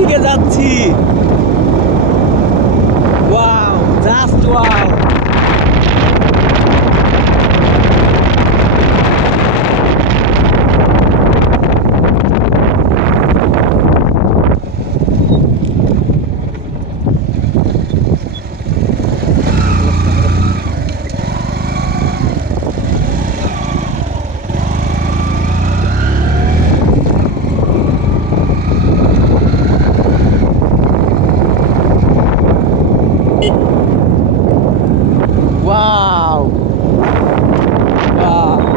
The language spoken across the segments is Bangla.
দিকে যাচ্ছি। Wow, just wow. ওয়াও,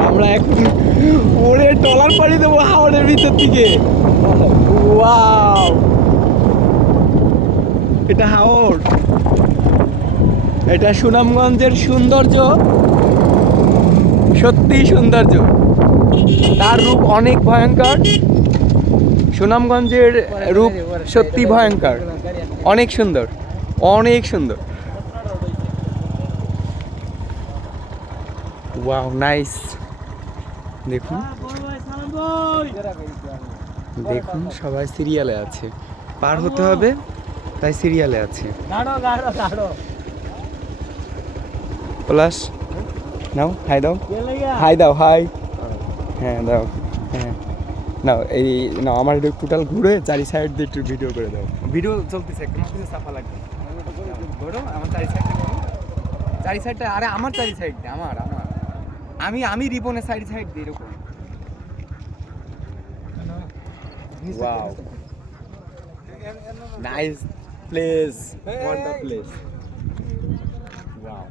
আমরা এখন ওরে ডলার পাড়ি দেবো হাওড়ের ভিতর থেকে। ওয়াও, এটা হাওড়, এটা সুনামগঞ্জের সৌন্দর্য, সত্যি সৌন্দর্য। তার রূপ অনেক ভয়ঙ্কর। সুনামগঞ্জের রূপ সত্যি ভয়ঙ্কর, অনেক সুন্দর, অনেক সুন্দর। Wow, nice. দেখুন দেখুন, সবাই সিরিয়ালে আছে, পার হতে হবে তাই সিরিয়ালে আছে। পলাশ, নাও হাই দাও, হাই দাও, হাই। হ্যাঁ দাও, হ্যাঁ নাও, এই নাও। আমার একটু টোটাল ঘুরে চারি সাইড দিয়ে একটু ভিডিও করে দাও। ভিডিও চলতেছে, তোমার কিছু সাফা লাগবে। ঘোরো আমার চারি সাইডটা, চারি সাইডটা। আরে আমার চারি সাইড দিয়ে, আমার আমার আমি রিবনের সাইড সাইড দিয়ে এরকম। Wow, nice place, wonder place. Wow.